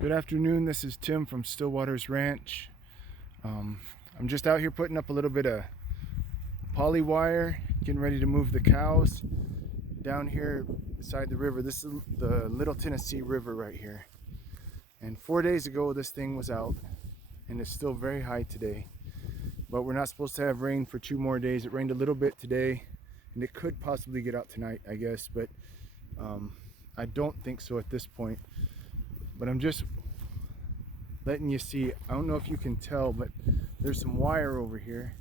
Good afternoon, this is Tim from Stillwater's Ranch. I'm just out here putting up a little bit of poly wire, getting ready to move the cows down here beside the river. This is the Little Tennessee River right here. And 4 days ago this thing was out and it's still very high today. But we're not supposed to have rain for 2 more days. It rained a little bit today and it could possibly get out tonight, I guess, but I don't think so at this point. But I'm just letting you see. I don't know if you can tell, but there's some wire over here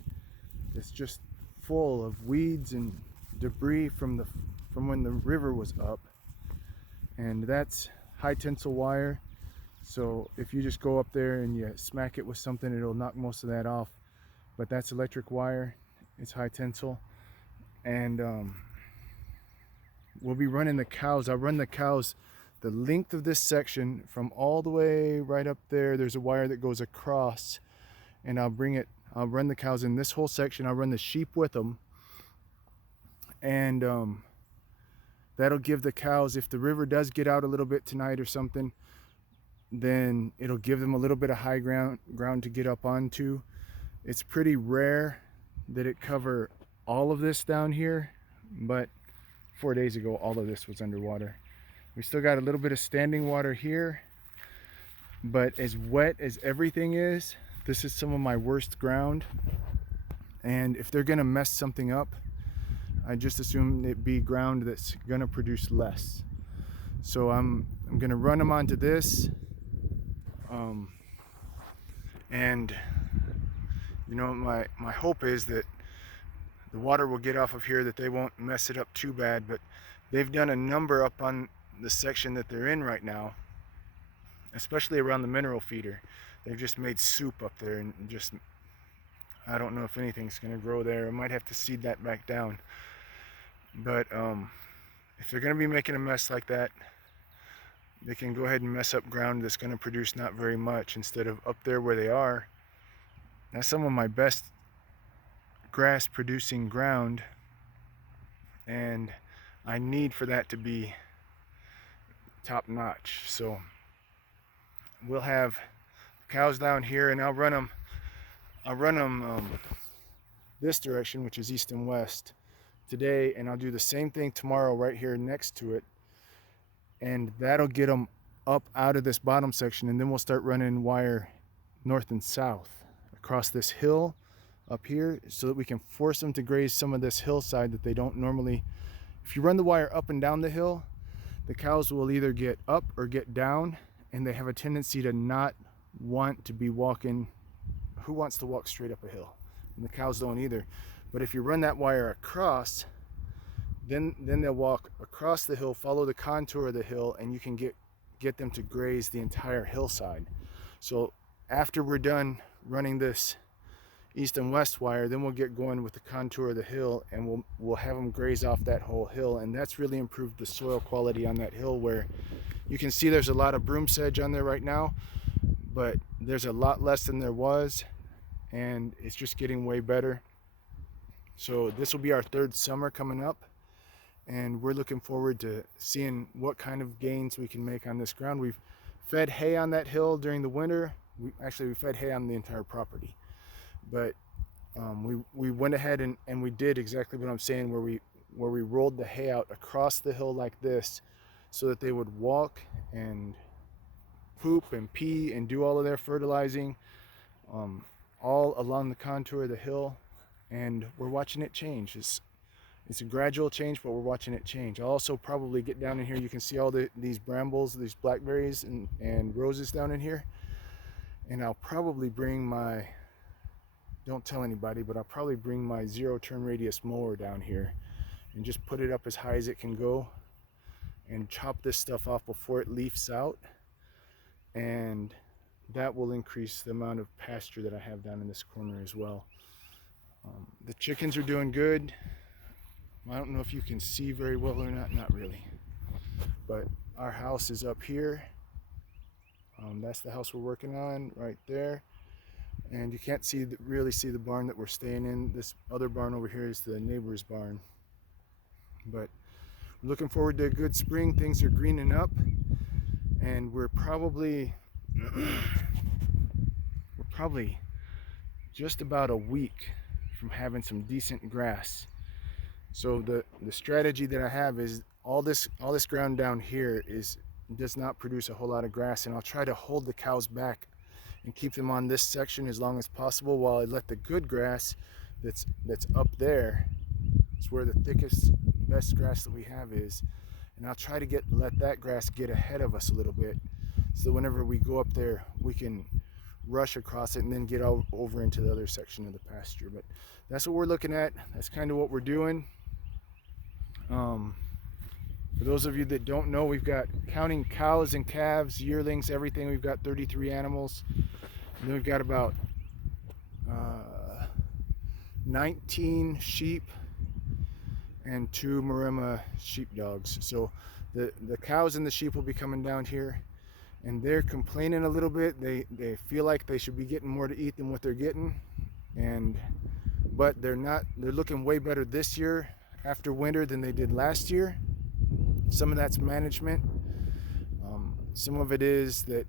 that's just full of weeds and debris from when the river was up, and that's high tensile wire. So if you just go up there and you smack it with something, it'll knock most of that off. But that's electric wire. It's high tensile, and we'll be running the cows. I'll run the cows the length of this section from all the way right up there. There's a wire that goes across, and I'll run the cows in this whole section. I'll run the sheep with them, and that'll give the cows, if the river does get out a little bit tonight or something, then it'll give them a little bit of high ground to get up onto. It's pretty rare that it cover all of this down here, but 4 days ago all of this was underwater. We still got a little bit of standing water here, but as wet as everything is, this is some of my worst ground. And if they're gonna mess something up, I just assume it be ground that's gonna produce less. So I'm gonna run them onto this, and you know, my hope is that the water will get off of here, that they won't mess it up too bad. But they've done a number up on the section that they're in right now, especially around the mineral feeder. They've just made soup up there, and just, I don't know if anything's going to grow there. I might have to seed that back down. But if they're going to be making a mess like that, they can go ahead and mess up ground that's going to produce not very much, instead of up there where they are. That's some of my best grass producing ground, and I need for that to be top notch. So we'll have cows down here, and I'll run them this direction, which is east and west, today, and I'll do the same thing tomorrow right here next to it, and that'll get them up out of this bottom section. And then we'll start running wire north and south across this hill up here, so that we can force them to graze some of this hillside that they don't normally. If you run the wire up and down the hill, the cows will either get up or get down, and they have a tendency to not want to be walking. Who wants to walk straight up a hill? And the cows don't either. But if you run that wire across, then they'll walk across the hill, follow the contour of the hill, and you can get them to graze the entire hillside. So after we're done running this east and west wire, then we'll get going with the contour of the hill, and we'll have them graze off that whole hill. And that's really improved the soil quality on that hill, where you can see there's a lot of broom sedge on there right now, but there's a lot less than there was, and it's just getting way better. So this will be our 3rd summer coming up, and we're looking forward to seeing what kind of gains we can make on this ground. We've fed hay on that hill during the winter. We fed hay on the entire property. But we went ahead and we did exactly what I'm saying, where we rolled the hay out across the hill like this, so that they would walk and poop and pee and do all of their fertilizing all along the contour of the hill. And we're watching it change. It's a gradual change, but we're watching it change. I'll also probably get down in here. You can see all these brambles, these blackberries and roses down in here. And I'll probably bring my, don't tell anybody, but I'll probably bring my 0 turn radius mower down here and just put it up as high as it can go, and chop this stuff off before it leafs out. And that will increase the amount of pasture that I have down in this corner as well. The chickens are doing good. I don't know if you can see very well or not really. But our house is up here. That's the house we're working on right there. And you can't really see the barn that we're staying in. This other barn over here is the neighbor's barn. But looking forward to a good spring. Things are greening up, and we're probably we're probably just about a week from having some decent grass. So the strategy that I have is all this ground down here does not produce a whole lot of grass, and I'll try to hold the cows back and keep them on this section as long as possible while I let the good grass that's up there. It's where the thickest, best grass that we have is, and I'll try to let that grass get ahead of us a little bit, so whenever we go up there we can rush across it and then get over into the other section of the pasture. But that's what we're looking at. That's kind of what we're doing. For those of you that don't know, we've got, counting cows and calves, yearlings, everything, we've got 33 animals. And then we've got about 19 sheep and 2 Maremma sheepdogs. So the cows and the sheep will be coming down here, and they're complaining a little bit. They feel like they should be getting more to eat than what they're getting, but they're not. They're looking way better this year after winter than they did last year. Some of that's management. Some of it is that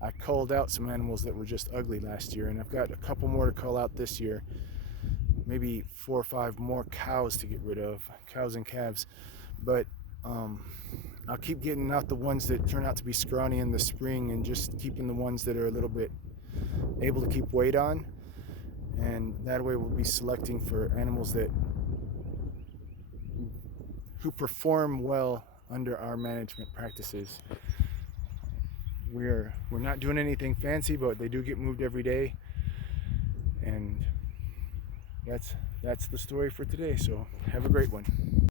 I culled out some animals that were just ugly last year, and I've got a couple more to cull out this year. Maybe 4 or 5 more cows to get rid of, cows and calves. But I'll keep getting out the ones that turn out to be scrawny in the spring, and just keeping the ones that are a little bit able to keep weight on. And that way we'll be selecting for animals who perform well under our management practices. We're not doing anything fancy, but they do get moved every day, and that's the story for today. So have a great one.